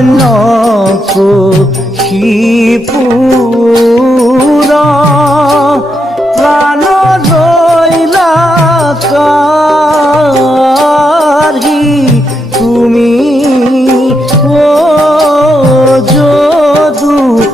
অন্যকো শিপুৰ প্ৰাণ লৈলা কাঢ়ি তুমি যদুমণি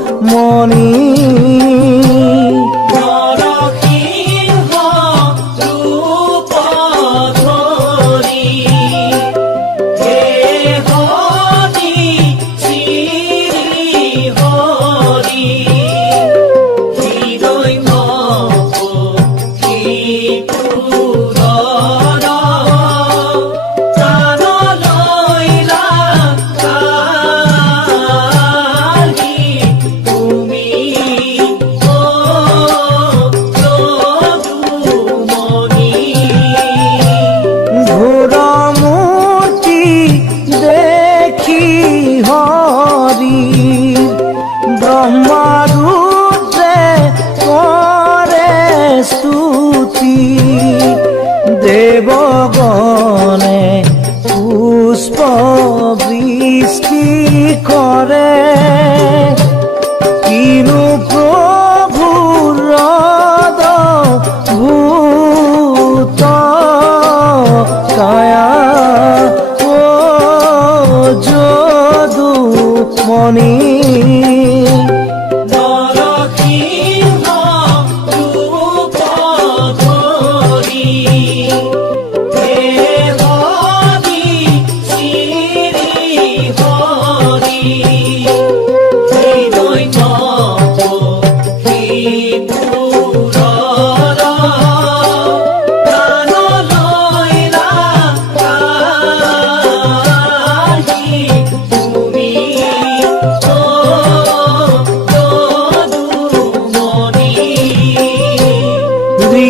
দেবগণে পুষ্প বৃষ্টি কৰে কিনো প্ৰভুৰ ভূত কায়া যদুমণি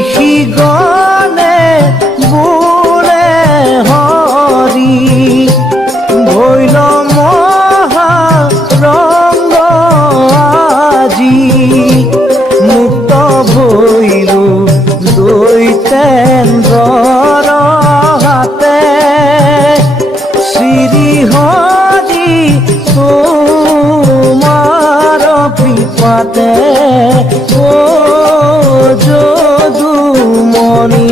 ঋষিগণে বোলে হৰি ভৈল মহাৰংগ আজি মুক্ত ভৈলো দৈতেন্দ্ৰৰ হাতে শ্ৰী হৰি তোমাৰ কৃপাতে যদুমণি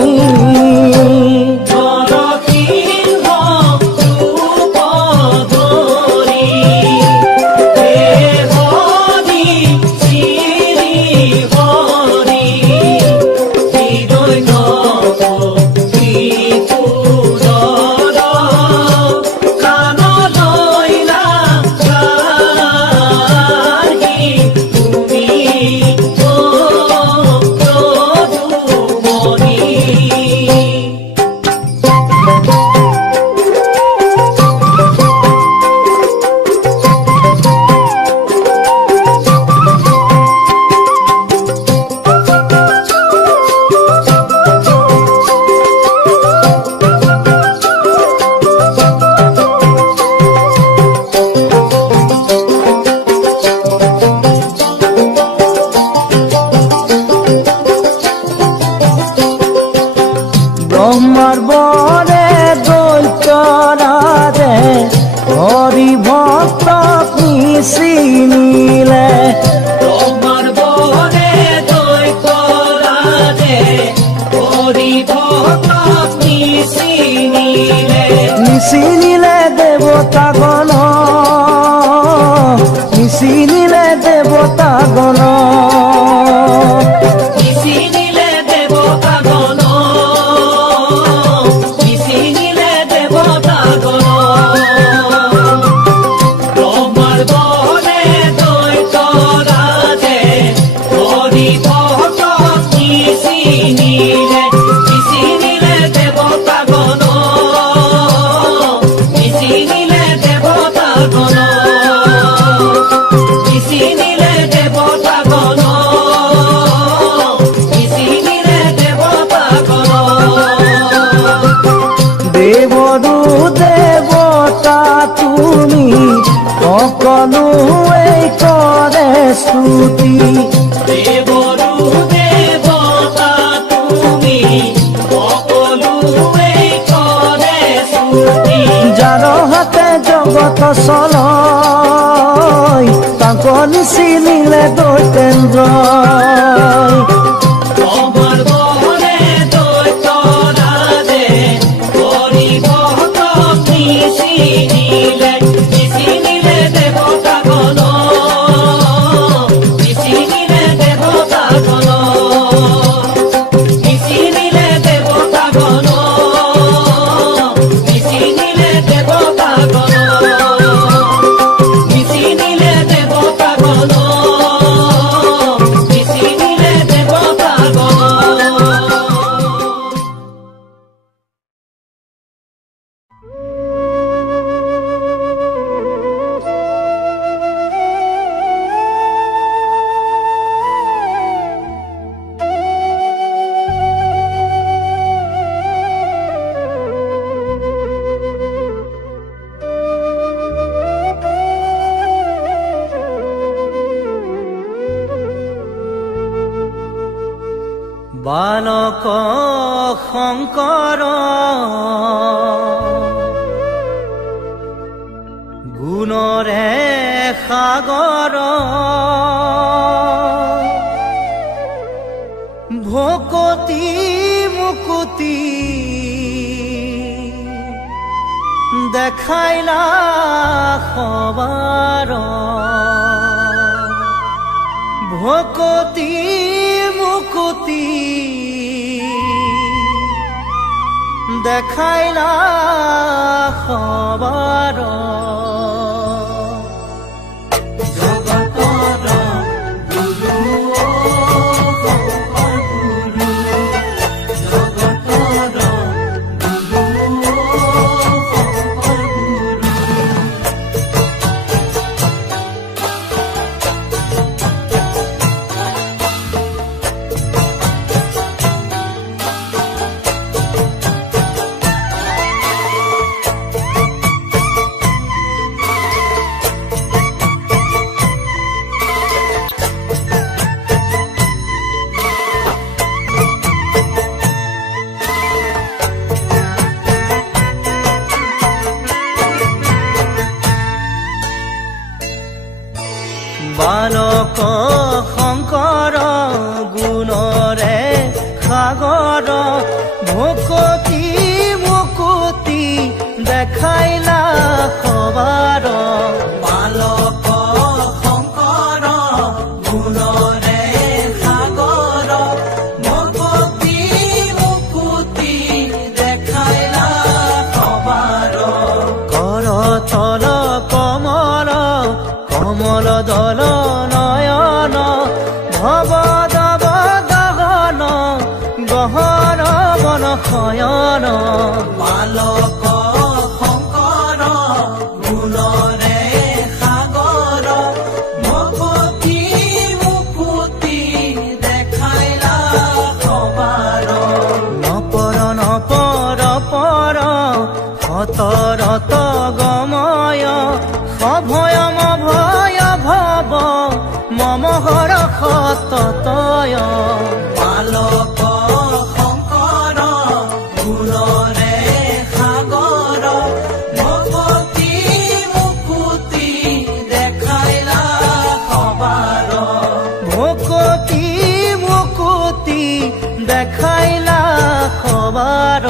ব্ৰহ্মাৰ বৰে দৈত্যৰাজে হৰি ভক্তক নিচিনিলে ব্ৰহ্মাৰ বৰে দৈত্যৰাজে হৰি ভক্তক নিচিনিলে দেৱতাগণ নিচিনিলে দেৱতাগণ সকলো কৰে স্তুতি দেৱৰু দেৱতা তুমি সকলো কৰে স্তুতি যাৰ হাতে জগত চলয় তাক নিচিনিলে দৈতেন্দ্ৰই তোমাৰ বহনে দৈত্যৰাজে হৰি ভক্তক নিচিনিলে দেৱতাগণ নিচিনিলে দেৱতাগণ নিচিনিলে দেৱতাগণ নিচিনিলে দেৱতাগণ নিচিনিলে দেৱতাগণ নিচিনিলে দেৱতাগণ বালক শংকৰ গুণৰে সাগৰ ভকতি মুকুতি দেখাইলা সবাৰ ভকতি মুকুতি দেখাইলা সবাৰ বালক শংকৰ গুণৰে সাগৰ ভকতি মুকুতি দেখাইলা সবাৰ বালক শংকৰ গুণৰে সাগৰ ভকতি মুকুতি দেখাইলা সবাৰ কৰতল কমল কমল দল নয়ন ভৱ দৱ দহন গহন বন শয়ন বালক শংকৰ গুণৰে সাগৰ ভকতি মুকুতি দেখাইলা সবাৰ নপৰ নপৰ পৰ সতৰত গময় অভয়ম ভয় ভৱ মম হৰ সততয় বালক শংকৰ গুণৰে সাগৰ ভকতি মুকুতি দেখাইলা সবাৰ ভকতি মুকুতি দেখাইলা সবাৰ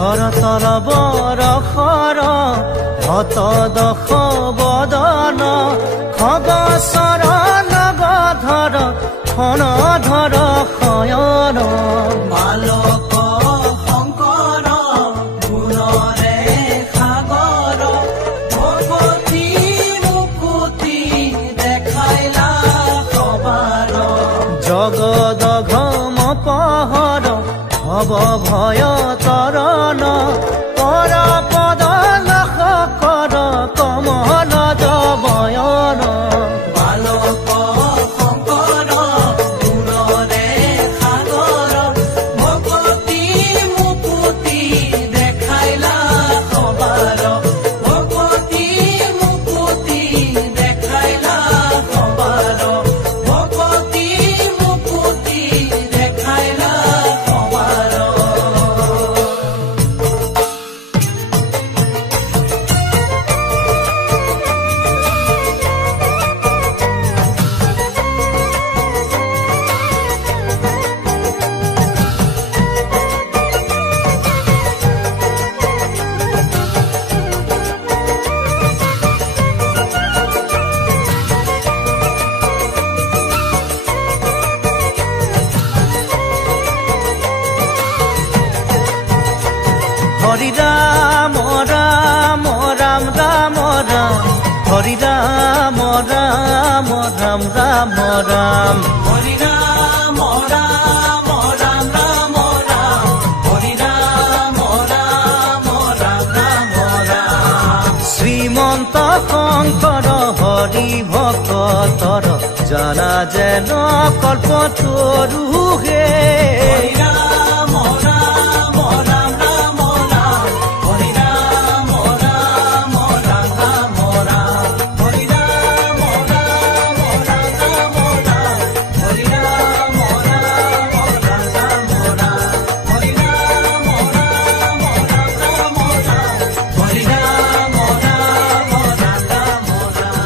হৰতল বৰষৰ হত দশ বদন খগচৰ নগধৰ খনধৰ শয়ন বালক শংকৰ গুণৰে সাগৰ ভকতি ভৱ ভয় তৰণ কৰ পদ লাখ কৰ কমল জবয়ন বালক শংকৰ দূৰৰে সাগৰ ভকতি মুকুতি দেখাইলা সবাৰ ভকতি মুকুতি দেখাইলা সবাৰ ভকতি মুকুতি দেখাইলা সবাৰ হৰি ৰাম ৰাম ৰাম ৰাম ৰাম হৰি ৰাম ৰাম ৰাম ৰাম ৰাম হৰি ৰাম ৰাম ৰাম ৰাম ৰাম হৰি ৰাম ৰাম ৰাম ৰাম ৰাম শ্ৰীমন্ত শংকৰ হৰি ভকতৰ জানা যেন কল্পতৰু হে হৰি ৰাম ৰাম ৰাম ৰাম ৰাম হৰি ৰাম ৰাম ৰাম ৰাম ৰাম হৰি ৰাম ৰাম ৰাম ৰাম ৰাম হৰি ৰাম ৰাম ৰাম ৰাম ৰাম হৰি ৰাম ৰাম ৰাম ৰাম ৰাম হৰি ৰাম ৰাম ৰাম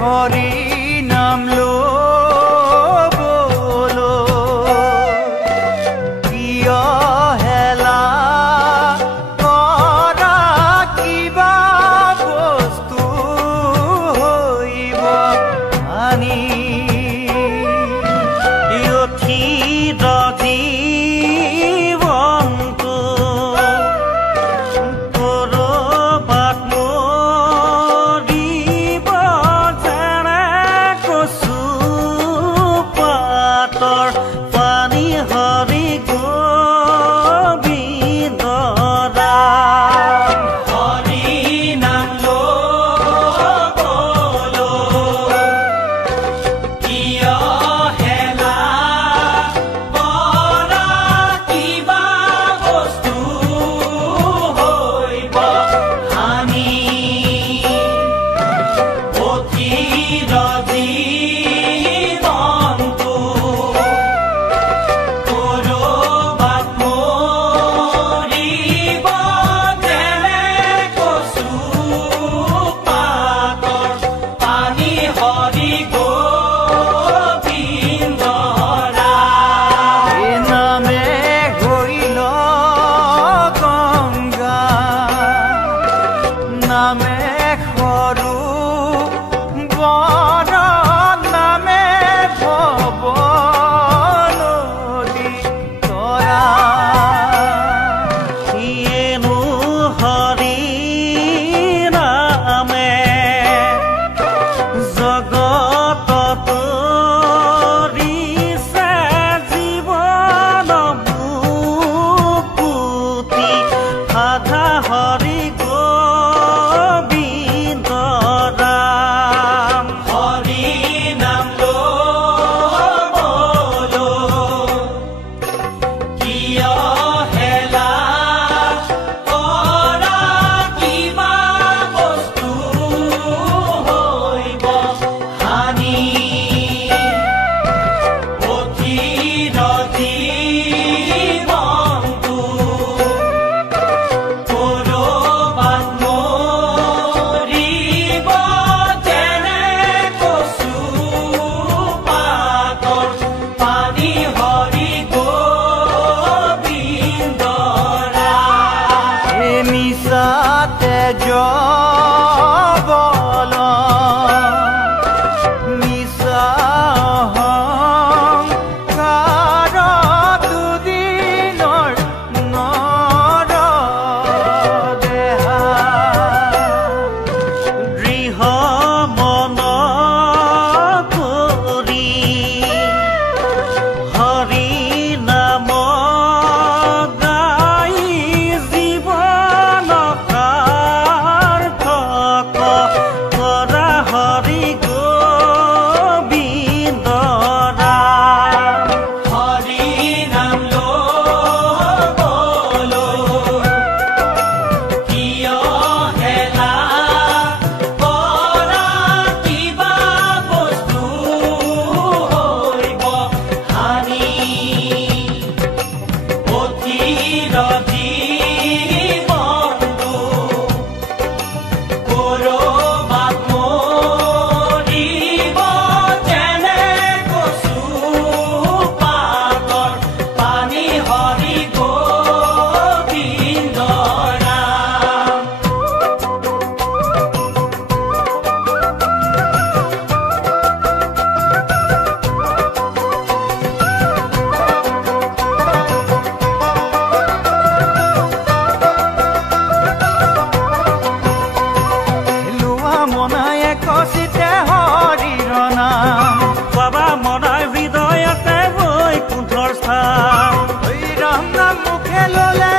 হৰি নাম ল'বলো কিয় হেলা কৰা কিবা বস্তু হৈব আনি উঠি জীৱনটো কৰবাত মৰিব যেনে কচু পাতৰ পানী হৰি গোবিন্দৰা হৰি নাম ল'বলো কিয় হেলা কৰা কিবা বস্তু হৈব হানি অধীৰ জীৱনটো কৰবাত মৰিব যেনে কচু পাতৰ পানী হৰি গোবিন্দৰা এ নামে হইল গংগা নামে সৰু বৰ নামে ভৱ নদী তৰা ইয়েনো হৰি নামে জগতত ৰিছে জীৱন মুকুতি সাধা হৰি গোবিন্দৰা তেজ বল মিছা অহংকাৰ দুদিনৰ নৰ দেহা দৃঢ় মন কৰি হৰি নাম গাই জীৱন সাৰ্থক কৰা হৰি গোবিন্দ ৰাম। হৰি নাম ল'বলৈ কিয় হেলা কৰা কিবা বস্তু হৈব হানি অধীৰ জীৱনটো কৰবাত মৰিব যেনে কচু পাতৰ পানী হৰি গোবিন্দ ৰাম। লোৱা মনায়ে কচিতে হৰিৰ নাম বাবা মনাই হৃদয়তে বৈকুণ্ঠৰ স্থান। ৰাম নাম মুখে ললে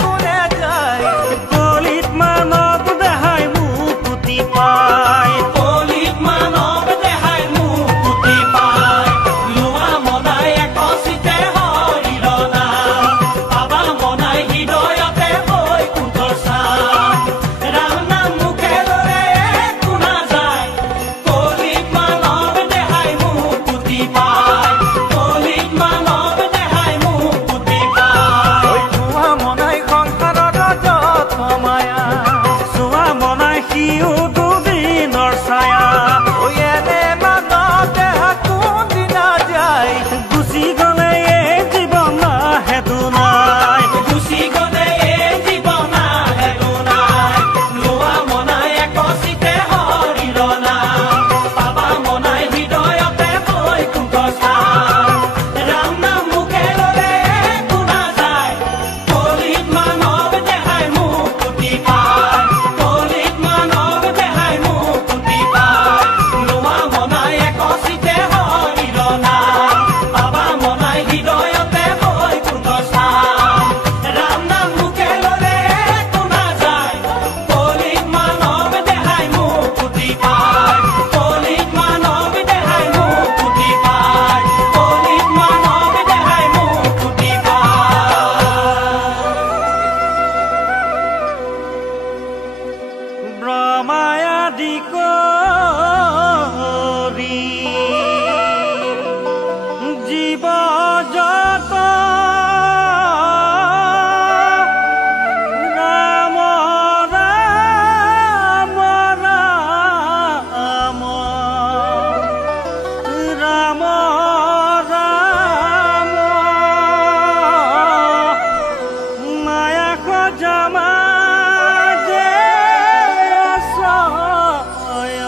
কোনে যায় কলিত মানৱ দেহাই মুকুতি পায়। কলিত মানৱ দেহাই মুকুতি পায়। লোৱা মনায়ে কচিতে হৰিৰ নাম পাবা মনাই হৃদয়তে বৈকুণ্ঠৰ স্থান। ৰাম নাম মুখে ললে কোনা যায় কলিত মানৱ দেহাই মুকুতি পায়। কলিত মানৱ দেহাই মুকুতি পায়। লোৱা মনাই সংসাৰৰ যত মায়া চোৱা মনাই সিও দুদিনৰ ছায়া। এনে মানৱ দেহা কোনদিনা যায় গুচি গ'লে এই জীৱন নাহে দুনাই। গুচি গ'লে এই জীৱন হেৰু নাই। লোৱা মনায়ে কচিতে হৰিৰ নাম পাবা মনাই হৃদয়তে বৈকুণ্ঠ স্থান। ৰাম নাম মুখে ললে কোনা যায় কলিত মানৱ দেহাই মুকুতি পায়। কলিত মানৱ দেহাই মুকুতি পায়। লোৱা মনায়ে কচিতে হৰিৰ নাম পাবা মনাই হৃদয়তে বৈকুণ্ঠ স্থান। ৰাম নাম মুখে ললে কোনা যায় কলিত মানৱ দেহাই মুকুতি পায়। কলিত মানৱ দেহাই মুকুতি পায়। কলিত মানৱ দেহাই মুকুতি পায়। ব্ৰহ্মাই আদি কৰি জীৱ জগত ৰাম ৰাম ৰাম ৰাম ৰাম মায়া খজামা যে আশ্ৰয়